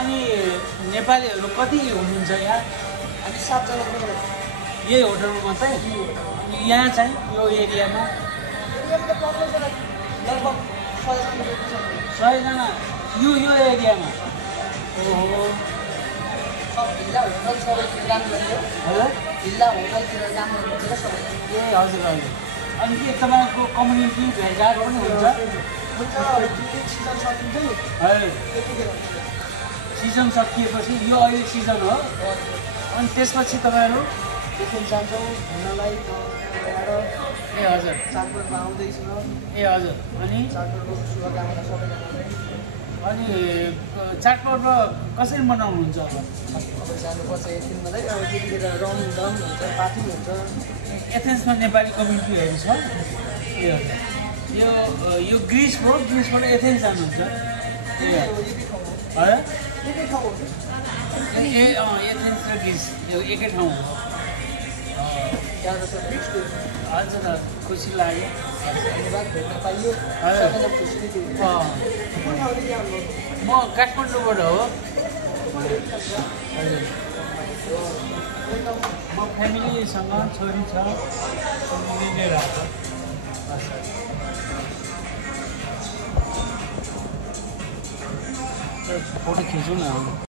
अनि नेपालीहरु कति हुनुहुन्छ यहाँ? हामी 7 जना पनि यही होटलमा मात्रै? यहाँ चाहिँ यो एरियामा त पक्कै लगभग 100 जना यो एरियामा? ओहो, सब भिल्ला होटल सबैतिर काम गर्ने हो। हजुर भिल्ला होटलतिर काम गर्नुहुन्छ सबै। ए हजुर हजुर। अनि के तपाईँको कम्युनिटी भेटघाट पनि हुन्छ? हुन्छ सिजन सकिन्छ नि हजुर, त्यतिखेर सिजन सकिएपछि यो अहिले सिजन हो, अनि त्यसपछि तपाईँहरू त्यसरी जान्छौँ घुम्नलाई ल्याएर। ए हजुर, चाडपर्व आउँदैछ। ए हजुर। अनि चाडपर्वको शुभकामना सबैजनालाई। अनि चाडपर्व कसरी मनाउनुहुन्छ? अब जानुपर्छ एकदिनमा चाहिँ अब त्यतिखेर रमझम हुन्छ, पार्टी हुन्छ। एथेन्समा नेपाली कम्युनिटीहरू छ? ए हजुर। यो ग्रिसबाट एथेन्स जानुहुन्छ? ए एकै ठाउँ हो। हजुर, एकै ठाउँ हो। एथेन्स र ग्रिस यो एकै ठाउँ हो। ज्यादातर फिक्स्ड हजुर, खुसी लाग्यो। धन्यवाद, भेट्न पाइयो। हजुर। सबैजना खुसी नै थियो। कुन ठाउँदेखि आउनुभयो? म काठमाडौँबाट हो। हजुर, म फ्यामिलीसँग छोरी छ, लिएर आएको। फोटो खिचौँ न।